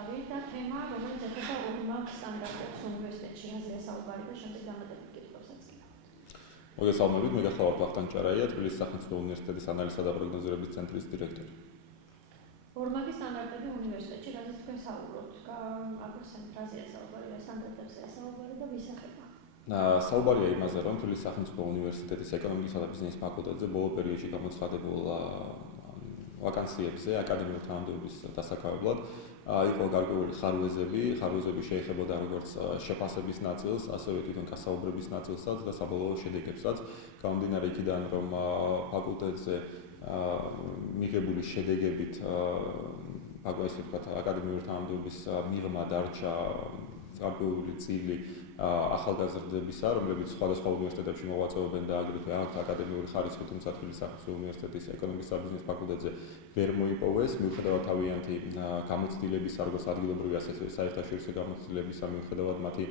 არის და თემა, რომელიც ეხება ორმაგ სტანდარტებს უნივერსიტეტში, რაზეა საუბარი და შემდეგ დამატებით კითხვებსაც კი. მოგესალმებით, მე გახლავართ ვახტანგ ჭარაია, თბილისის სახელმწიფო უნივერსიტეტის ანალიზსა და პროგნოზირების ცენტრის დირექტორი. ორმაგი სტანდარტები უნივერსიტეტში, რაზეც თქვენ საუბრობთ, აკურსებთ, რაზეა საუბარი, რა სტანდარტებზეა საუბარი და ვის ეხება? საუბარია იმაზე, რომ თბილისის სახელმწიფო უნივერსიტეტის ეკონომიკისა და ბიზნესის ფაკულტეტზე ბოლო პერიოდში გამოცხადებულ ვაკანსიებზე აკადემიური თანამდებობის დასაკავებლად იყო გარკვეული ხარვეზები შეეხებოდა როგორც შეფასების ნაწილს, ასევე თვითონ გასაუბრების ნაწილსაც და საბოლოო შედეგებსაც. გამომდინარე იქიდან, რომ ფაკულტეტზე მიღებული შედეგებით ასე ვთქვათ, აკადემიური თანამდებობის მიღმა დარჩა გარკვეული წილი ახალგაზრდებისა, რომლებიც სხვადასხვა უნივერსიტეტებში მოღვაწეობენ და აგრეთვე აქვთ აკადემიური ხარისხი, თუმცა თბილისის სახელმწიფო უნივერსიტეტის ეკონომიკისა და ბიზნესის ფაკულტეტზე ვერ მოიპოვეს, მიუხედავად თავიანთი გამოცდილებისა, როგორც ადგილობრივი, ასევე საერთაშორისო გამოცდილებისა, მიუხედავად მათი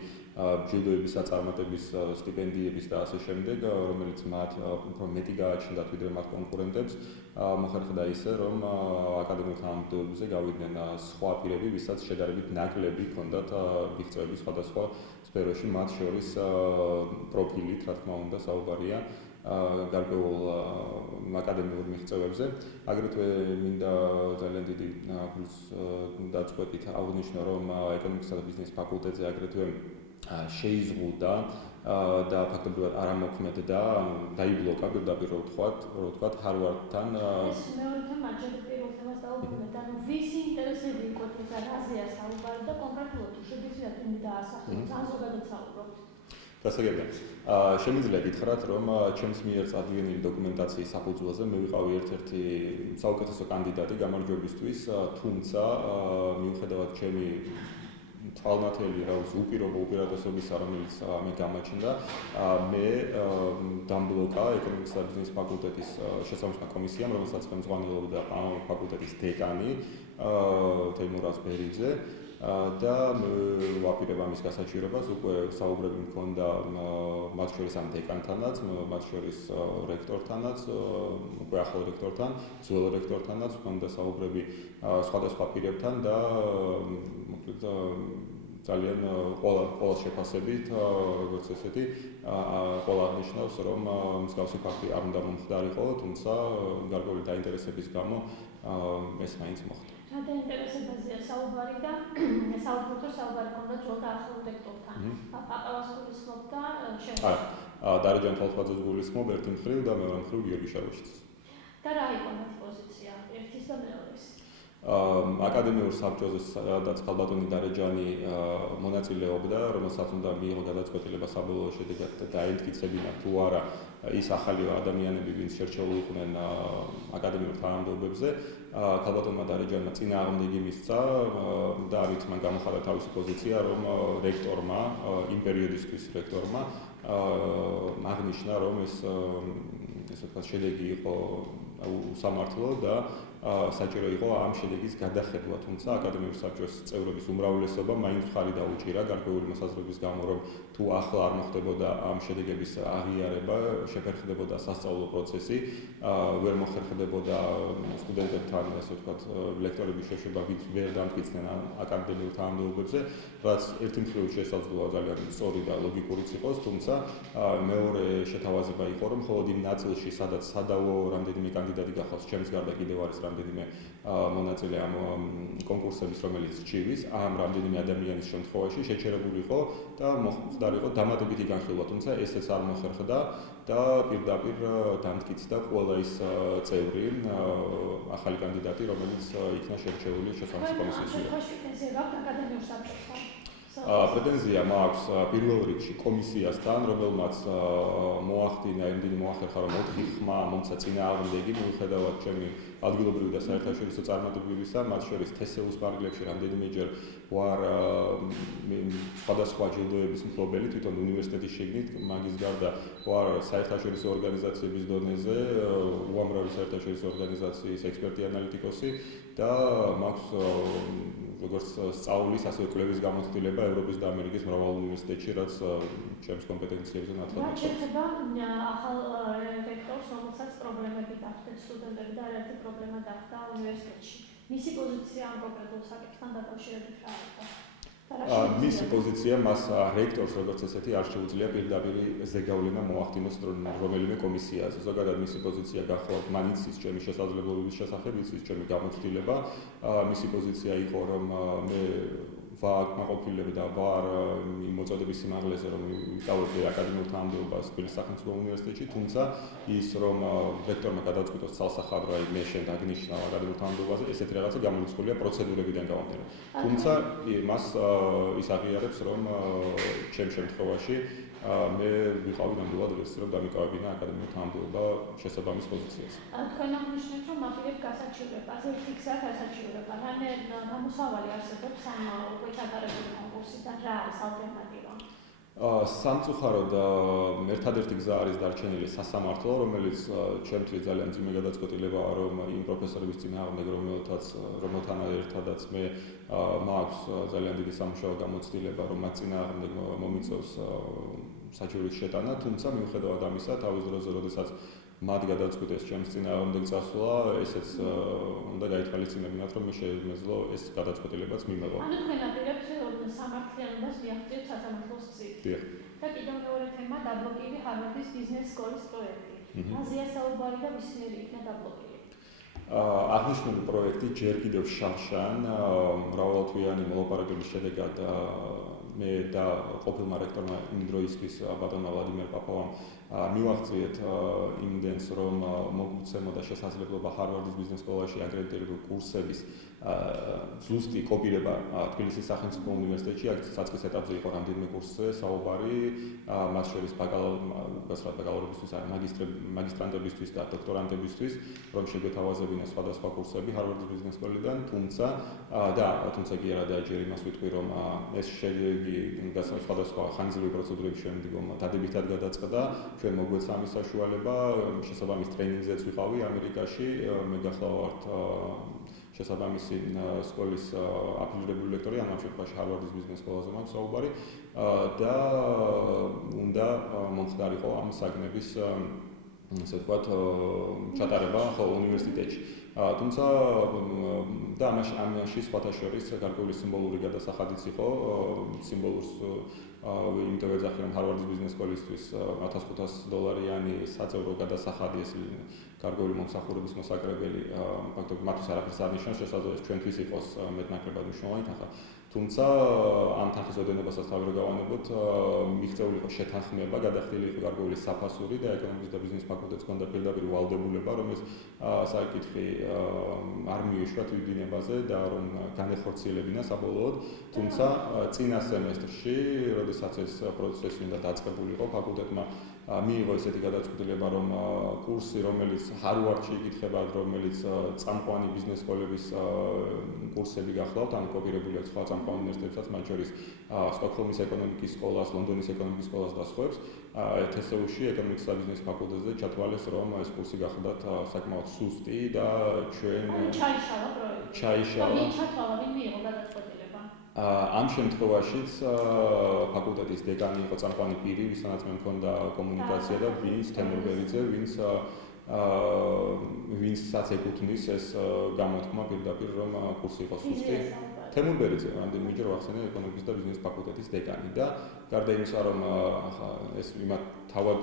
ჯილდოებისა, წარმატების, სტიპენდიების და ასე შემდეგ, რომელიც მათ უფრო მეტი გააჩნდათ ვიდრე მათ კონკურენტებს, მოხერხდა ისე, რომ აკადემიურ თანამდებობებზე გავიდნენ სხვა პირები, ვისაც შედარებით ნაკლები ჰქონდათ მიღწევების სხვადასხვა სფეროში, მათ შორის პროფილით, რა თქმა უნდა, საუბარია გარკვეულ აკადემიურ მიღწევებზე. აგრეთვე მინდა ძალიან დიდი ფულს დაწყვეტით აღვნიშნო, რომ ეკონომიკისა და ბიზნესის ფაკულტეტზე აგრეთვე შეიზღუდა და ფაქტობრივად არ ამოქმედდა, დაიბლოკა პირდაპირ რო ვთქვათ, ჰარვარდთან. ეს მეორე თემა, ჯერ პირველ თემას დაუბრუნდეთ, ანუ ვის ინტერესები იყო ეს რაზეა საუბარი და კონკრეტულად თუ შეგიძლიათ იმით დაასახელოთ, ძალიან ზოგადად საუბრობთ. გასაგებია. შემიძლია გითხრათ, რომ ჩემს მიერ წარდგენილი დოკუმენტაციის საფუძველზე მე ვიყავი ერთ-ერთი საუკეთესო კანდიდატი გამარჯვებისთვის, თუმცა მიუხედავად ჩემი თვალნათელი უპირობო უპირატესობისა, რომელიც მე გამაჩნდა, მე დამბლოკა ეკონომიკისა და ბიზნესის ფაკულტეტის შესაბამისმა კომისიამ, რომელსაც ხელმძღვანელობდა ფაკულტეტის დეკანი თეიმურაზ ბერიძე და ვაპირებ ამის გასაჩივრებას, უკვე საუბრები მქონდა მათ შორის ამ დეკანთანაც, მათ შორის რექტორთანაც, უკვე ახალ რექტორთან, ძველ რექტორთანაც მქონდა საუბრები სხვადასხვა პირებთან და ძალიან ყველა შეფასებით, როგორც ესეთი, ყველა აღნიშნავს, რომ მსგავსი ფაქტი არ უნდა მომხდარიყო, თუმცა გარკვეული დაინტერესების გამო ეს მაინც მოხდა. რა დაინტერესებაზეა საუბარი და საუბარი ქონდა ძველ და ახალ რექტორთან. პაპავას გულისხმობ და დარეჯან თვალთვაძეს გულისხმობ ერთი მხრივ და მეორე მხრივ გიორგი შაროშიძეს. და რა იყო მათი პოზიცია ერთის და მეორეს? აკადემიურ საბჭოზე სადაც ქალბატონი დარეჯანი მონაწილეობდა, რომელსაც უნდა მიიღო გადაწყვეტილება საბოლოო შედეგად და დაემტკიცებინა თუ არა ის ახალი ადამიანები, ვინც შერჩეულიყვნენ აკადემიურ თანამდებობებზე. ქალბატონმა დარეჯანმა წინააღმდეგი მისცა და არც მან გამოხატა თავისი პოზიცია, რომ რექტორმა, იმ პერიოდისთვის რექტორმა აღნიშნა, რომ ესე ვთქვათ, შედეგი იყო უსამართლო და საჭირო იყო ამ შედეგის გადახედვა, თუმცა აკადემიურ საბჭოს წევრების უმრავლესობა მაინც მხარი დაუჭირა გარკვეული მოსაზრების გამო, რომ თუ ახლა არ მოხდებოდა ამ შედეგების აღიარება, შეფერხდებოდა სასწავლო პროცესი, ვერ მოხერხდებოდა სტუდენტებთან, ასე ვთქვათ, ლექტორების შეშვება, ვინც ვერ დამტკიცდნენ აკადემიურ თანამდებობებზე, რაც ერთი მხრივ შესაძლოა ძალიან სწორი და ლოგიკურიც იყოს, თუმცა მეორე შეთავაზება იყო, რომ მხოლოდ იმ ნაწილში, სადაც სადავო რამდენიმე კანდიდატი გახავს, ჩემს გარდა კიდევ არის რამდენიმე მონაწილე ამ კონკურსების, რომელიც რჩივის, ამ რამდენიმე ადამიანის შემთხვევაში შეჩერებული იყო და მოხდარიყო დამატებითი განხილვა, თუმცა ესეც არ მოხერხდა და პირდაპირ დამტკიცდა ყველა ის წევრი, ახალი კანდიდატი, რომელიც იქნა შერჩეული შესაბამისი კომისიის მიერ. პრეტენზია მაქვს პირველ რიგში კომისიასთან, რომელმაც მოახდინა იმდენი მოახერხა, რომ 4 ხმა მომცა წინააღმდეგი, მიუხედავად ჩემი ადგილობრივი და საერთაშორისო წარმატებებისა, მათ შორის თესეუს პარკლებში რამდენიმეჯერ ვარ სხვადასხვა ჯილდოების მფლობელი, თვითონ უნივერსიტეტის შიგნით, მაგის გარდა ვარ საერთაშორისო ორგანიზაციების დონეზე, უამრავი საერთაშორისო ორგანიზაციის ექსპერტი ანალიტიკოსი და მაქვს როგორც სწავლის, ასევე კვლევის გამოცდილება ევროპის და ამერიკის მრავალ უნივერსიტეტში, რაც ჩემს კომპეტენციებზე ნათლად. რაც შეეხება ახალ რექტორს, რომელსაც პრობლემები დახვდათ სტუდენტები და არაერთი პრობლემა დახვდა უნივერსიტეტში. მისი პოზიცია ამ კონკრეტულ საკითხთან დაკავშირებით რა იყო? მისი პოზიცია მას რექტორს როგორც ესეთი არ შეუძლია პირდაპირ ზეგავლენა მოახდინოს რომელიმე კომისიაზე. ზოგადად მისი პოზიცია გახლავთ მან იცის ჩემი შესაძლებლობების შესახებ, იცის ჩემი გამოცდილება. მისი პოზიცია იყო რომ მე ვარ კმაყოფილები და ვარ იმ მოწოდების სიმაღლეზე რომ ვისწავლებ აკადემიურ თანამდებობას თბილისის სახელმწიფო უნივერსიტეტში, თუმცა ის რომ რექტორმა გადაწყვიტოს ცალსახად რომ მე შენ დაგნიშნავ აკადემიურ თანამდებობაზე, ესეთი რაღაცა გამორიცხულია პროცედურებიდან გამომდინარე. თუმცა მას ის აღიარებს რომ ჩემ შემთხვევაში მე ვიყავი ნამდვილად ღირსი რომ დამიკავებინა აკადემიურ თანამდებობა შესაბამის პოზიციაზე. თქვენ აღნიშნეთ რომ მათივე გასაჩივრებაზე ფიქსად გასაჩივრება. რანაირ გამოსავალი არსებობს ამ უკვე ჩატარებული კონკურსიდან რა არის ალტერნატივა? სამწუხაროდ ერთადერთი გზა არის დარჩენილი სასამართლო, რომელიც ჩემთვის ძალიან მძიმე გადაწყვეტილებაა, რომ იმ პროფესორების წინააღმდეგ, რომელთან ერთადაც მე მაქვს ძალიან დიდი სამუშაო გამოცდილება, რომ მათ წინააღმდეგ მომიწევს საჩივრის შეტანა, თუმცა მიუხედავად ამისა, თავის დროზე, როდესაც მათ გადაწყვიტეს ჩემს წინააღმდეგ წასვლა, ესეც უნდა გაითვალისწინებინათ, რომ მე შემეძლო ეს გადაწყვეტილებაც მიმეღო. ანუ თქვენ აპირებთ სამართლიანობას მიაღწიოთ სასამართლოს წინ. და კიდევ მეორე თემა დაბლოკილი ჰარვარდის ბიზნეს სკოლის პროექტი. მაზეა საუბარი და ვის მიერ იქნა დაბლოკილი? აღნიშნული პროექტი ჯერ კიდევ შავშან მრავალთვიანი მოლაპარაკების შედეგად მე და ყოფილმა რექტორმა იმ დროისთვის ბატონმა ვლადიმერ პაპოვამ მივაღწიეთ იმდენს რომ მოგვცემოდა შესაძლებლობა ჰარვარდის ბიზნეს სკოლაში აკრედიტირებული კურსების ზუსტი კოპირება თბილისის სახელმწიფო უნივერსიტეტში, აქ საწყის ეტაპზე იყო რამდენიმე კურსზე საუბარი, მათ შორის ბაკალავრებისთვის, მაგისტრანტებისთვის და დოქტორანტებისთვის, რომ შეგვეთავაზებინა სხვადასხვა კურსები ჰარვარდის ბიზნეს სკოლიდან, თუმცა კი არა და ჯერ იმას ვიტყვი, რომ ეს შედეგი სხვადასხვა ხანგრძლივი პროცედურების შემდგომ დადებითად გადაწყდა. ჩვენ მოგვეცა ამის საშუალება, შესაბამის ტრეინინგზეც ვიყავი ამერიკაში, მე გახლავართ შესაბამისი სკოლის აფილირებული ლექტორი, ამ შემთხვევაში ჰარვარდის ბიზნეს სკოლაზე მაქვს საუბარი და უნდა მომხდარიყო ამ საგნების ასე ვთქვათ ჩატარება უნივერსიტეტში. თუმცა და ამაში სხვათა შორის გარკვეული სიმბოლური გადასახადიც იყო, სიმბოლურს იმიტომ ეძახი რომ ჰარვარდის ბიზნეს სკოლისთვის $1500 საწევრო გადასახადი ეს გარკვეული მომსახურების მოსაკრებელი ფაქტობრივად მათთვის არაფერს არ ნიშნავს, შესაძლოა ჩვენთვის იყოს მეტნაკლებად მნიშვნელოვანი თანხა. თუმცა ამ თანხის ოდენობასაც თავი რომ გავანებოთ, მიღწეული იყო შეთანხმება, გადახდილი იყო გარკვეული საფასური და ეკონომიკის და ბიზნეს ფაკულტეტს ჰქონდა პირდაპირ ვალდებულება, რომ ეს საკითხი არ მიეშვა თვითდინებაზე და რომ განეხორციელებინა საბოლოოდ. თუმცა წინა სემესტრში, როდესაც ეს პროცესი უნდა დაწყებულიყო, ფაკულტეტმა მიიღო ესეთი გადაწყვეტილება, რომ კურსი, რომელიც ჰარვარდში იკითხება, რომელიც წამყვანი ბიზნეს სკოლების კურსები გახლავთ, ან კოპირებული აქვს სხვა წამყვანი უნივერსიტეტებსაც, მათ შორის სტოკჰოლმის ეკონომიკის სკოლას, ლონდონის ეკონომიკის სკოლას და სხვებს, TSU-ში ეკონომიკის და ბიზნეს ფაკულტეტზე ჩათვალეს, რომ ეს კურსი გახლავთ საკმაოდ სუსტი და ჩვენ ჩაიშალა პროექტი. ჩაიშალა. ვინ ჩათვალა, ვინ მიიღო გადაწყვეტილება? ამ შემთხვევაშიც ფაკულტეტის დეკანი იყო წამყვანი პირი, ვისთანაც მე მქონდა კომუნიკაცია და ვინც თემურ ბერიძე, ვინცაც ეკუთვნის ეს გამოთქმა პირდაპირ რომ კურსი იყო სუსტი. თემურ ბერიძე, რამდენიმეჯერ ვახსენე ეკონომიკის და ბიზნეს ფაკულტეტის დეკანი და გარდა იმისა, რომ ეს იმათ თავად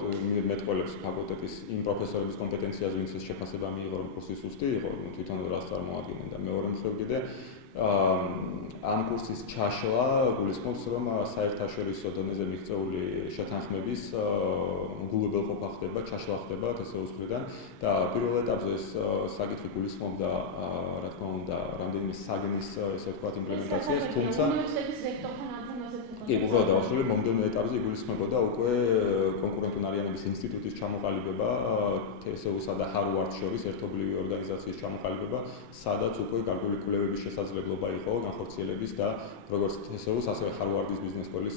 მეტყველებს ფაკულტეტის იმ პროფესორების კომპეტენციაზე, ვინც ეს შეფასება მიიღო, რომ კურსი სუსტი იყო, თვითონ რას წარმოადგენენ და მეორე მხრივ კიდე ამ კურსის ჩაშლა გულისხმობს, რომ საერთაშორისო დონეზე მიღწეული შეთანხმების გულუებელყოფა ხდება, ჩაშლა ხდება TSU-ს მხრიდან და პირველ ეტაპზე ეს საკითხი გულისხმობდა, რა თქმა უნდა, რამდენიმე საგნის, ესე ვთქვათ, იმპლემენტაციას, თუმცა უნივერსიტეტის რექტორთან ამ თემაზე კი, უბრალოდ დავასრულე, მომდევნო ეტაპზე იგულისხმებოდა უკვე კონკურენტუნარიანების ინსტიტუტის ჩამოყალიბება, TSU-სა და ჰარვარდს შორის ერთობლივი ორგანიზაციის ჩამოყალიბება, სადაც უკვე გარკვეული კვლევების შესაძლებლობა იყო განხორციელების და როგორც TSU-ს, ასევე ჰარვარდის ბიზნეს სკოლის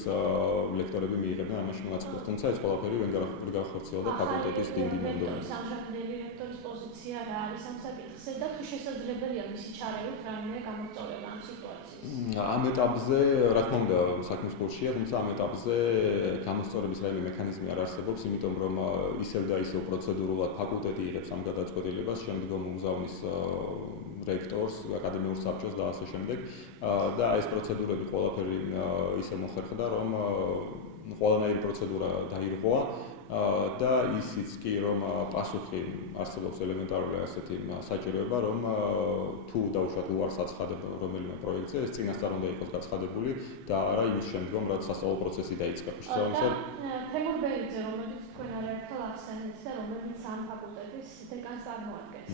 ლექტორები მიიღებდნენ ამაში მონაწილეობას. თუმცა ეს ყველაფერი ვერ განხორციელდა ფაკულტეტის დინგი მომდევნო. სამშაბლელი რექტორის პოზიცია რა არის ამ საკითხზე და თუ შესაძლებელია მისი ჩარევით რამე გამოსწორება ამ სიტუაციის? ამ ეტაპზე, რა თქმა უნდა, საქმის კურსია, თუმცა ამ ეტაპზე გამოსწორების რაიმე მექანიზმი არ არსებობს, იმიტომ რომ ისევ და ისევ პროცედურულად ფაკულტეტი იღებს ამ გადაწყვეტილებას, შემდგომ უმგზავნის რექტორს, აკადემიურ საბჭოს და ასე შემდეგ. და ეს პროცედურები ყველაფერი ისე მოხერხდა, რომ ყველანაირი პროცედურა დაირღვა და ისიც კი რომ პასუხი არსებობს ელემენტარული ასეთი საჭიროება, რომ თუ დაუშვათ უარს აცხადებ რომელიმე პროექტზე, ეს წინასწარ უნდა იყოს გაცხადებული და არა იმის შემდგომ, რაც სასწავლო პროცესი დაიწყება. თემურ ბერიძე, რომელიც თქვენ არაერთხელ ახსენეთ და რომელიც ამ ფაკულტეტის დეკანს წარმოადგენს.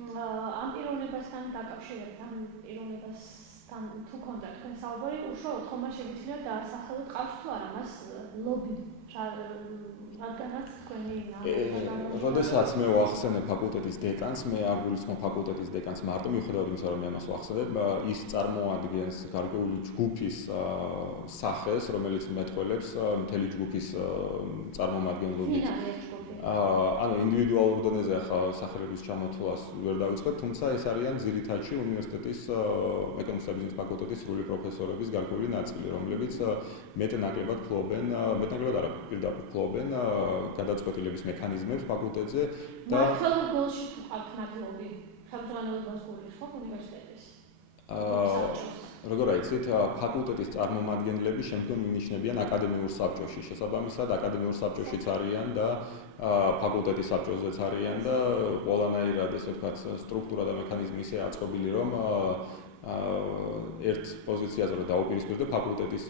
ამ პიროვნებასთან დაკავშირებით, ამ პიროვნებასთან თუ ქონდა თქვენ საუბარი, უშუალოდ ხომ შეგვიძლია დაასახელოთ, ყავს თუ არა მას ლობი, რადგანაც თქვენი როდესაც მე ვახსენებ ფაკულტეტის დეკანს, მე არ გულისხმობ ფაკულტეტის დეკანს მარტო, მიუხედავად იმისა, რომ მე ამას ვახსენებ, ის წარმოადგენს გარკვეული ჯგუფის სახეს, რომელიც მეტყველებს მთელი ჯგუფის წარმომადგენლობით. ანუ ინდივიდუალურ დონეზე ახლა სახელების ჩამოთვლას ვერ დავიწყებ, თუმცა ეს არიან ძირითადში უნივერსიტეტის ეკონომიკის და ბიზნეს ფაკულტეტის სრული პროფესორების გარკვეული ნაწილი, რომლებიც მეტნაკლებად ფლობენ, მეტნაკლებად არა, პირდაპირ ფლობენ გადაწყვეტილების მექანიზმებს ფაკულტეტზე და მართლობა გოლში თუ აქვს ნაკლები ხელმძღვანელობას გულისხმობ უნივერსიტეტის. როგორ აიცით, ფაკულტეტის წარმომადგენლები შემდგომ ინიშნებიან აკადემიურ საბჭოში. შესაბამისად, აკადემიურ საბჭოშიც არიან და ფაკულტეტის საბჭოზეც არიან და ყველანაირად ესე ვთქვათ სტრუქტურა და მექანიზმი ისე აწყობილი, რომ ერთ პოზიციაზე რომ დაუპირისპირდე ფაკულტეტის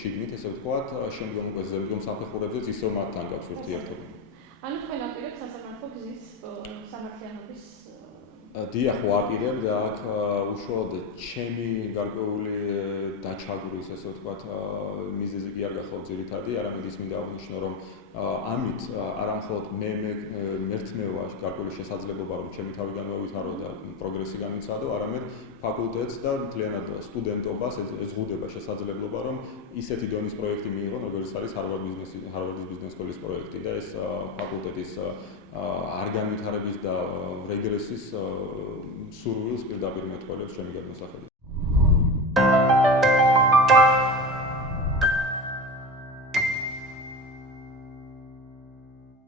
შიგნით, ესე ვთქვათ, შემდგომ საფეხურებზეც ისევ მათთან გაქვს ურთიერთობა. ანუ თქვენ აპირებთ სასამართლო გზის სამართლიანობის დიახ, ვაპირებ და აქ უშუალოდ ჩემი გარკვეული დაჩაგვრის, ესე ვთქვათ, მიზეზი კი არ გახლავთ ძირითადი, არამედ ის მინდა აღნიშნო, რომ ამით არა მხოლოდ მე მერთმევა გარკვეული შესაძლებლობა, რომ ჩემი თავი განვავითარო და პროგრესი განვიცადო, არამედ ფაკულტეტს და მთლიანად სტუდენტობას ეზღუდება შესაძლებლობა, რომ ისეთი დონის პროექტი მიიღონ, როგორც არის ჰარვარდის ბიზნეს სკოლის პროექტი და ეს ფაკულტეტის არ განვითარების და რეგრესის სურვილს პირდაპირ მეტყველებს ჩემი გადმოსახედით.